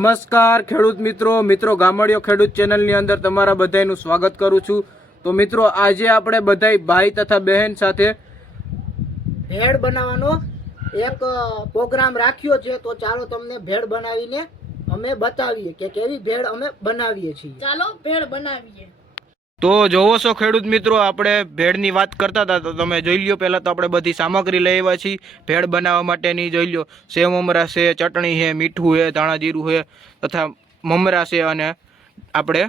નમસ્કાર ખેડૂત મિત્રો ગામડિયો ખેડૂત ચેનલની અંદર તમારા બધાનું સ્વાગત કરું છું। તો મિત્રો આજે આપણે બધાય ભાઈ તથા બહેન સાથે ભેળ બનાવવાનો એક પ્રોગ્રામ રાખ્યો છે। તો ચાલો તમને ભેળ બનાવીને અમે બતાવીએ કે કેવી ભેળ અમે બનાવીએ છીએ। ચાલો ભેળ બનાવીએ। તો જોવો છો ખેડૂત મિત્રો, આપણે ભેળની વાત કરતા હતા તો તમે જોઈ લ્યો। પહેલાં તો આપણે બધી સામગ્રી લઈ આવ્યા છીએ ભેળ બનાવવા માટેની। જોઈ લ્યો, સેવ મમરા છે, ચટણી છે, મીઠું છે, ધાણા જીરું છે તથા મમરા છે અને આપણે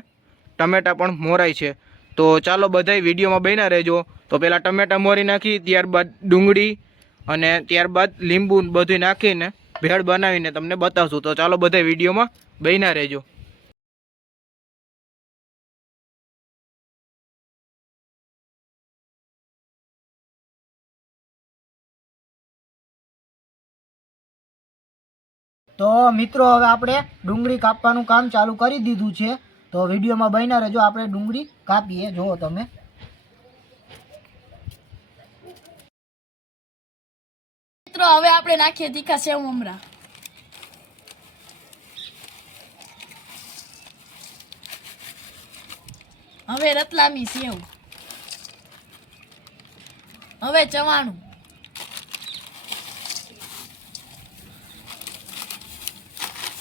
ટમેટા પણ મોરાય છે। તો ચાલો બધાય વિડીયોમાં બન્યા રહેજો। તો પહેલાં ટમેટા મોરી નાખી, ત્યારબાદ ડુંગળી અને ત્યારબાદ લીંબુ બધું નાખીને ભેળ બનાવીને તમને બતાવશું। તો ચાલો બધાય વિડીયોમાં બન્યા રહેજો। તો મિત્રો હવે આપણે ડુંગળી કાપવાનું કામ ચાલુ કરી દીધું છે। તો વિડીયોમાં બન્યા રહેજો, આપણે ડુંગળી કાપીએ। જુઓ તમે, મિત્રો હવે આપણે નાખીએ તીખા સેવ મમરા। હવે રતલામી સેવ, હવે ચવાણું,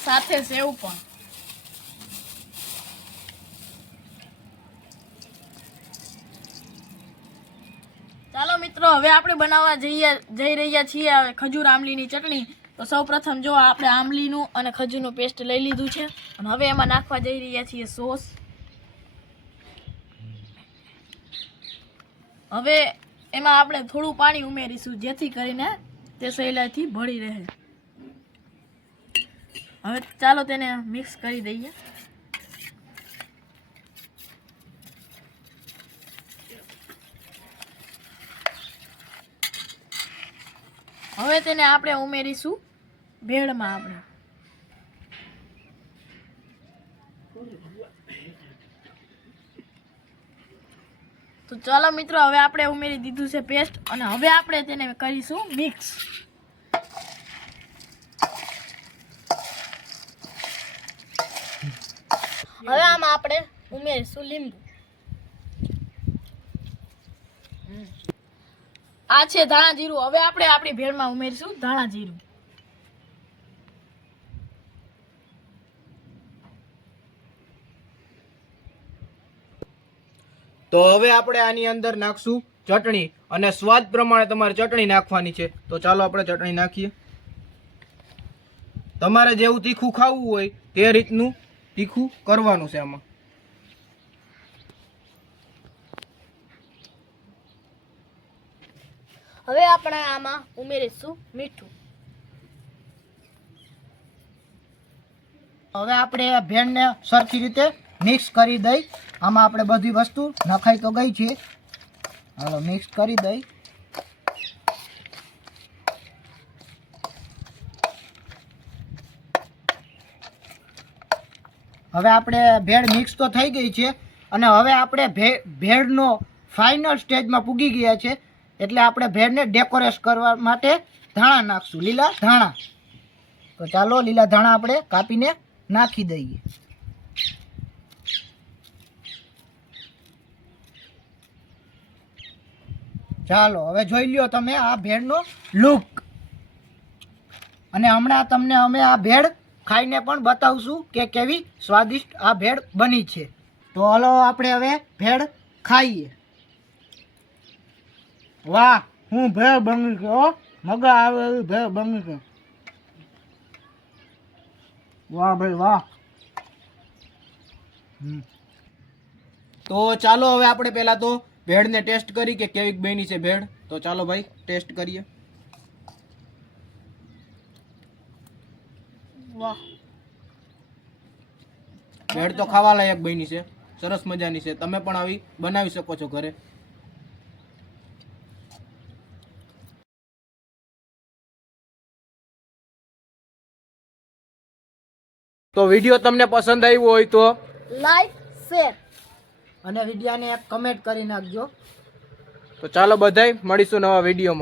સાથે સેવ પણ। ચાલો મિત્રો હવે આપણે બનાવવા જઈ રહ્યા છીએ ખજૂર આમલીની ચટણી। તો સૌપ્રથમ જો આપણે આમલીનું અને ખજૂરનું પેસ્ટ લઈ લીધું છે અને હવે એમાં નાખવા જઈ રહ્યા છીએ સોસ। હવે એમાં આપણે થોડું પાણી ઉમેરીશું જેથી કરીને તે સહેલાઈથી ભળી રહે। હવે ચાલો તેને મિક્સ કરી દઈએ। હવે તેને આપણે ઉમેરીશું ભેળમાં આપણે। તો ચાલો મિત્રો હવે આપણે ઉમેરી દીધું છે પેસ્ટ અને હવે આપણે તેને કરીશું મિક્સ। હવે આમાં આપણે ઉમેરીશું લીંબુ। આ છે ધાણા જીરું, હવે આપણે આપણી ભેળમાં ઉમેરીશું ધાણા જીરું। તો હવે આપણે આની અંદર નાખશું ચટણી અને સ્વાદ પ્રમાણે તમારે ચટણી નાખવાની છે। તો ચાલો આપણે ચટણી નાખીએ। તમારે જેવું તીખું ખાવું હોય તે રીતનું તીખું કરવાનું છે આમાં। હવે આપણે આમાં ઉમેરીશું મીઠું। હવે આપણે ભેળને સરખી રીતે મિક્સ કરી દઈ। આમાં આપણે બધી વસ્તુ નખાઈ તો ગઈ છે, હાલો મિક્સ કરી દઈ। હવે આપણે ભેળ મિક્સ તો થઈ ગઈ છે અને હવે આપણે ભેળનો ફાઇનલ સ્ટેજમાં પૂગી ગયા છે। એટલે આપણે ભેળને ડેકોરેટ કરવા માટે ધાણા નાખશું, લીલા ધાણા। તો ચાલો લીલા ધાણા આપણે કાપીને નાખી દઈએ। ચાલો હવે જોઈ લ્યો તમે આ ભેળનો લુક, અને હમણાં તમને અમે આ ભેળ ખાઈને પણ બતાવશું કે કેવી સ્વાદિષ્ટ આ ભેળ બની છે। તો હાલો આપણે હવે ભેળ ખાઈએ। વાહ, હું ભેળ બની છે, મજા આવે એવી ભેળ બની છે। વાહ ભાઈ વાહ। તો ચાલો હવે આપણે પહેલાં તો ભેળને ટેસ્ટ કરી કે કેવી બની છે ભેળ। તો ચાલો ભાઈ ટેસ્ટ કરીએ। વાહ, ભેળ તો ખાવા લાયક બની છે, સરસ મજાની છે। તમે પણ આવી બનાવી શકો છો ઘરે। તો વિડીયો તમને પસંદ આવ્યો હોય તો લાઈક, શેર અને વિડીયાને એક કમેન્ટ કરી નાખજો। તો ચાલો બધાય મળીશું નવા વિડીયોમાં।